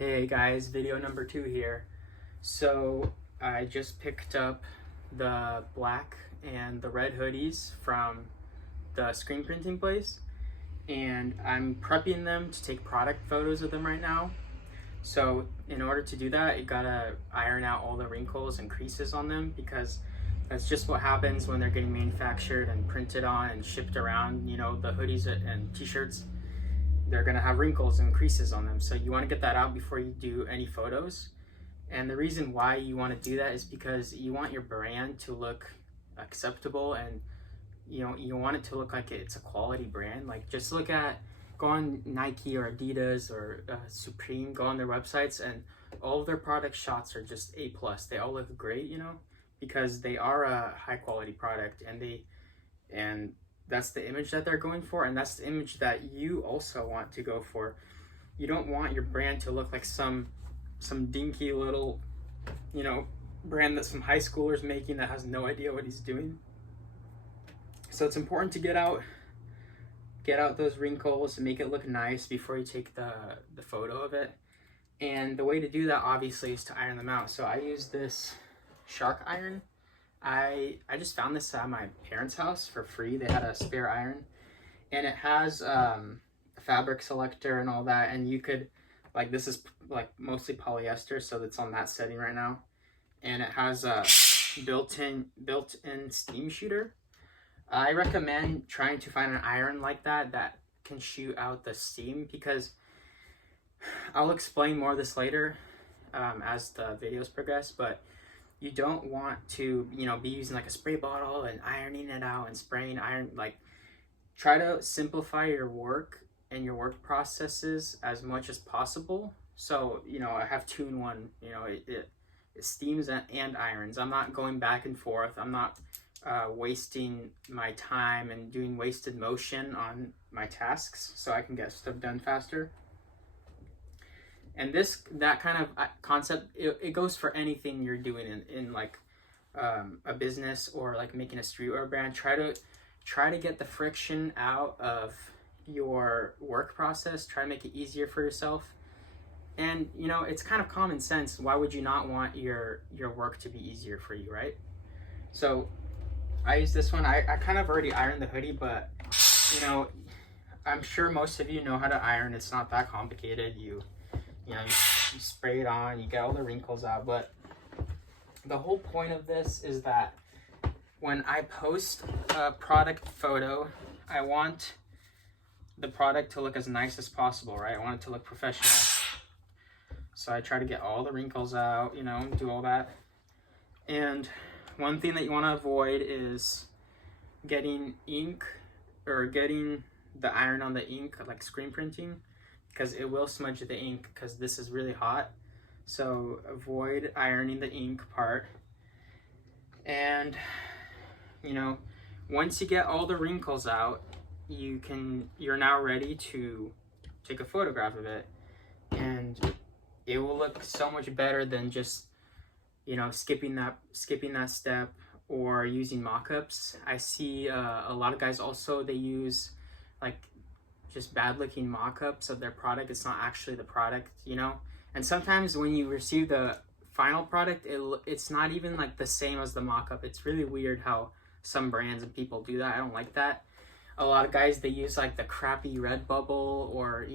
Hey guys, video number 2 here. So I just picked up the black and the red hoodies from the screen printing place, and I'm prepping them to take product photos of them right now. So in order to do that, you gotta iron out all the wrinkles and creases on them, because that's just what happens when they're getting manufactured and printed on and shipped around. You know, the hoodies and t-shirts, they're gonna have wrinkles and creases on them. So you wanna get that out before you do any photos. And the reason why you wanna do that is because you want your brand to look acceptable, and you want it to look like it's a quality brand. Like, just go on Nike or Adidas or Supreme, go on their websites, and all of their product shots are just A+. They all look great, because they are a high quality product, and that's the image that they're going for, and that's the image that you also want to go for. You don't want your brand to look like some dinky little, brand that some high schooler's making that has no idea what he's doing. So it's important to get out those wrinkles and make it look nice before you take the photo of it. And the way to do that, obviously, is to iron them out. So I use this Shark iron. I just found this at my parents' house for free. They had a spare iron, and it has a fabric selector and all that. And you could, this is mostly polyester, so it's on that setting right now. And it has a built-in steam shooter. I recommend trying to find an iron like that can shoot out the steam, because I'll explain more of this later as the videos progress, but you don't want to, be using a spray bottle and ironing it out and spraying iron. Try to simplify your work and your work processes as much as possible. So, I have 2-in-1, it steams and irons. I'm not going back and forth. I'm not wasting my time and doing wasted motion on my tasks, so I can get stuff done faster. And that kind of concept, it goes for anything you're doing in a business or making a streetwear brand. Try to get the friction out of your work process. Try to make it easier for yourself. And it's kind of common sense. Why would you not want your work to be easier for you, right? So I use this one. I kind of already ironed the hoodie, but I'm sure most of you know how to iron. It's not that complicated. You spray it on, you get all the wrinkles out. But the whole point of this is that when I post a product photo, I want the product to look as nice as possible, right? I want it to look professional. So I try to get all the wrinkles out, do all that. And one thing that you want to avoid is getting ink or getting the iron on the ink, like screen printing, because it will smudge the ink, because this is really hot. So avoid ironing the ink part. And once you get all the wrinkles out, you're now ready to take a photograph of it, and it will look so much better than just skipping that step or using mock-ups. I see a lot of guys also, they use just bad looking mock-ups of their product. It's not actually the product, and sometimes when you receive the final product, it's not even the same as the mock-up. It's really weird how some brands and people do that. I don't like that. A lot of guys, they use the crappy Redbubble or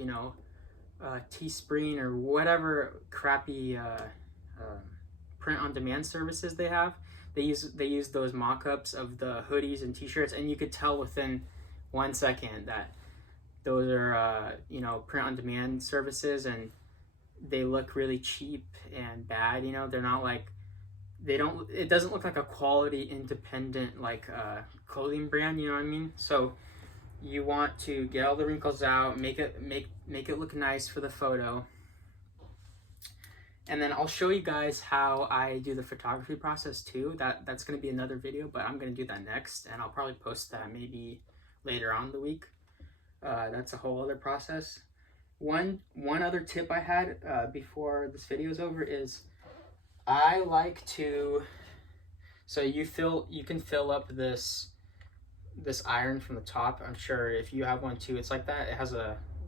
Teespring or whatever crappy print on demand services they have. They use those mock-ups of the hoodies and t-shirts, and you could tell within 1 second that those are print on demand services, and they look really cheap and bad. They're not it doesn't look like a quality independent clothing brand, you know what I mean? So you want to get all the wrinkles out, make it look nice for the photo. And then I'll show you guys how I do the photography process too. That's going to be another video, but I'm going to do that next, and I'll probably post that maybe later on in the week. That's a whole other process. One other tip I had before this video is over is I like to, so you can fill up this iron from the top. I'm sure if you have one too, it's like that. It has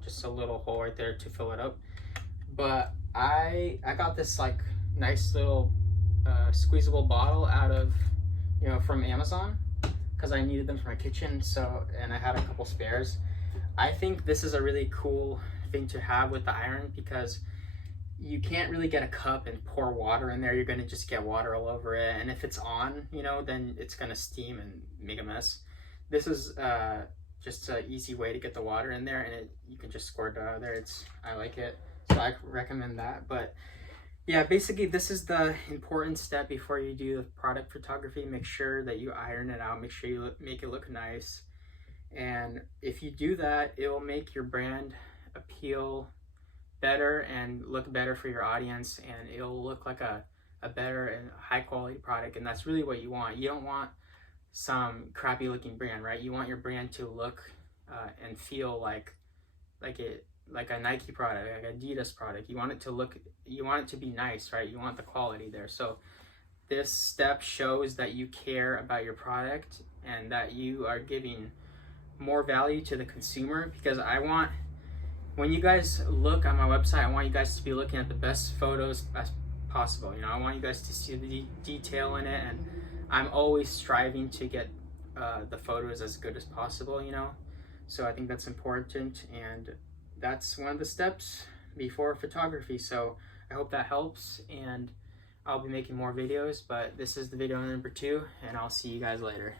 just a little hole right there to fill it up. but I got this like nice little squeezable bottle out of, you know, from Amazon, because I needed them for my kitchen. So, and I had a couple spares. I think this is a really cool thing to have with the iron, because you can't really get a cup and pour water in there. You're going to just get water all over it, and if it's on, you know, then it's going to steam and make a mess. This is just an easy way to get the water in there, and you can just squirt it out of there. I like it, so I recommend that. But yeah, basically this is the important step before you do the product photography. Make sure that you iron it out, make sure you make it look nice, and if you do that, it will make your brand appeal better and look better for your audience, and it'll look like a better and high quality product. And that's really what you want. You don't want some crappy looking brand, right? You want your brand to look and feel like a Nike product, like an Adidas product. You want it to look, you want it to be nice, right? You want the quality there. So this step shows that you care about your product and that you are giving more value to the consumer, because I want, when you guys look on my website, I want you guys to be looking at the best photos as possible. You know, I want you guys to see the detail in it, and I'm always striving to get the photos as good as possible, you know. So I think that's important, and that's one of the steps before photography. So I hope that helps, and I'll be making more videos, but this is the video number 2, and I'll see you guys later.